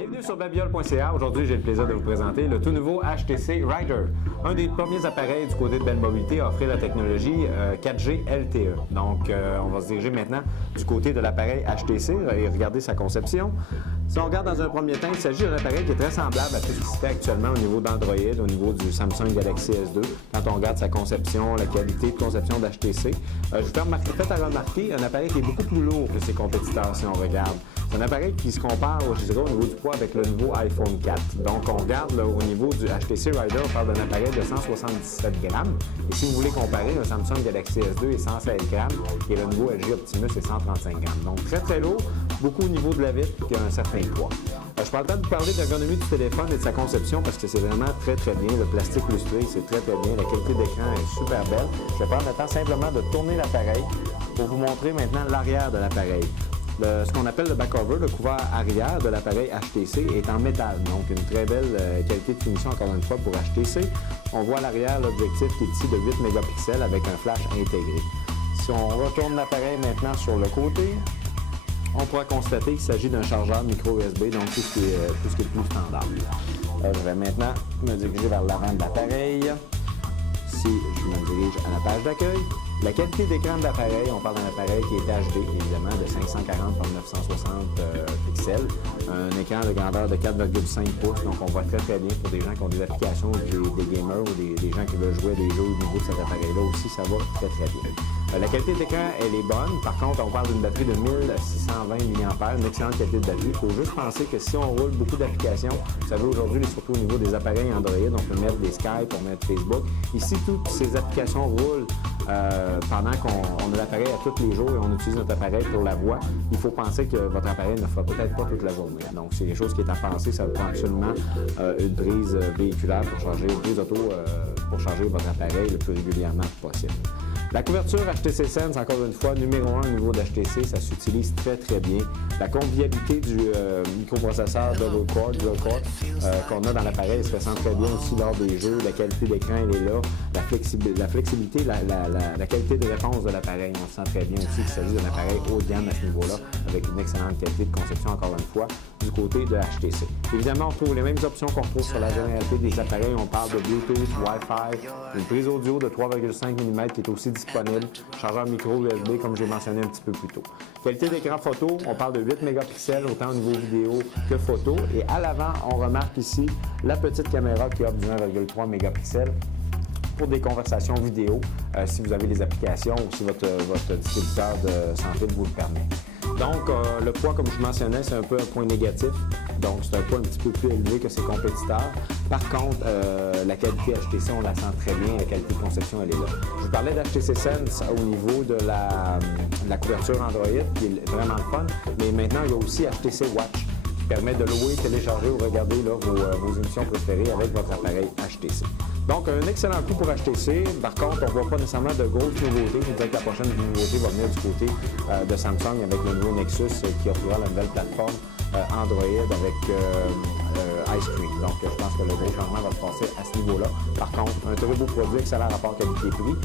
Bienvenue sur babiole.ca. Aujourd'hui, j'ai le plaisir de vous présenter le tout nouveau HTC Rider, un des premiers appareils du côté de Bell Mobility à offrir la technologie 4G LTE. Donc, on va se diriger maintenant du côté de l'appareil HTC et regarder sa conception. Si on regarde dans un premier temps, il s'agit d'un appareil qui est très semblable à tout ce qui se fait actuellement au niveau d'Android, au niveau du Samsung Galaxy S2. Quand on regarde sa conception, la qualité de conception d'HTC, je vous fais remarquer un appareil qui est beaucoup plus lourd que ses compétiteurs si on regarde. C'est un appareil qui se compare, je dirais, au niveau du poids avec le nouveau iPhone 4. Donc, on regarde là, au niveau du HTC Rider, on parle d'un appareil de 177 grammes. Et si vous voulez comparer, le Samsung Galaxy S2 est 116 grammes et le nouveau LG Optimus est 135 grammes. Donc, très, très lourd, beaucoup au niveau de la vitre et un certain poids. Je prends le temps de vous parler de l'ergonomie du téléphone et de sa conception parce que c'est vraiment très, très bien. Le plastique lustré, c'est très, très bien. La qualité d'écran est super belle. Je vais prendre le temps simplement de tourner l'appareil pour vous montrer maintenant l'arrière de l'appareil. Ce qu'on appelle le back-cover, le couvert arrière de l'appareil HTC est en métal, donc une très belle qualité de finition encore une fois pour HTC. On voit à l'arrière l'objectif qui est ici de 8 mégapixels avec un flash intégré. Si on retourne l'appareil maintenant sur le côté, on pourra constater qu'il s'agit d'un chargeur micro USB, donc tout ce qui est plus standard. Je vais maintenant me diriger vers l'avant de l'appareil. Si je me dirige à la page d'accueil, la qualité d'écran de l'appareil, on parle d'un appareil qui est HD, évidemment, de 540 par 960 pixels. Un écran de grandeur de 4,5 pouces, donc on voit très très bien pour des gens qui ont des applications, des gamers ou des gens qui veulent jouer à des jeux au niveau de cet appareil-là aussi, ça va très très bien. La qualité d'écran, elle est bonne. Par contre, on parle d'une batterie de 1620 mAh, une excellente qualité de batterie. Il faut juste penser que si on roule beaucoup d'applications, vous savez aujourd'hui, surtout au niveau des appareils Android, on peut mettre des Skype, on peut mettre Facebook. Et si toutes ces applications roulent pendant qu'on a l'appareil à tous les jours et on utilise notre appareil pour la voix, il faut penser que votre appareil ne fera peut-être pas toute la journée. Donc, c'est quelque chose qui est à penser. Ça vous prend absolument une prise véhiculaire pour charger, une prise auto pour charger votre appareil le plus régulièrement possible. La couverture HTC Sense, encore une fois, numéro 1 au niveau d'HTC, ça s'utilise très très bien. La convivialité du microprocesseur dual-core qu'on a dans l'appareil se ressent très bien aussi lors des jeux. La qualité d'écran, elle est là. La flexibilité, la qualité de réponse de l'appareil, on sent très bien aussi qu'il s'agit d'un appareil haut de gamme à ce niveau-là, avec une excellente qualité de conception, encore une fois, du côté de HTC. Évidemment, on trouve les mêmes options qu'on retrouve sur la généralité des appareils. On parle de Bluetooth, Wi-Fi, une prise audio de 3,5 mm qui est aussi disponible, chargeur micro USB comme j'ai mentionné un petit peu plus tôt. Qualité d'écran photo, on parle de 8 mégapixels autant au niveau vidéo que photo. Et à l'avant, on remarque ici la petite caméra qui offre du 1,3 mégapixels pour des conversations vidéo si vous avez des applications ou si votre distributeur de santé vous le permet. Donc, le poids, comme je mentionnais, c'est un peu un point négatif. Donc, c'est un poids un petit peu plus élevé que ses compétiteurs. Par contre, la qualité HTC, on la sent très bien. La qualité de conception, elle est là. Je vous parlais d'HTC Sense au niveau de la couverture Android, qui est vraiment le fun. Mais maintenant, il y a aussi HTC Watch, qui permet de louer, télécharger ou regarder là, vos émissions préférées avec votre appareil HTC. Donc, un excellent coup pour HTC. Par contre, on ne voit pas nécessairement de grosses nouveautés. Je dirais que la prochaine nouveauté va venir du côté de Samsung avec le nouveau Nexus qui offrira la nouvelle plateforme Android avec iScreen. Donc, je pense que le gros changement va se passer à ce niveau-là. Par contre, un très beau produit, excellent rapport qualité-prix.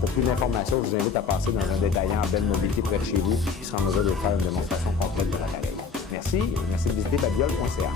Pour plus d'informations, je vous invite à passer dans un détaillant Bell Mobility près de chez vous qui sera en mesure de faire une démonstration complète de l'appareil. Merci. Merci de visiter babiole.ca.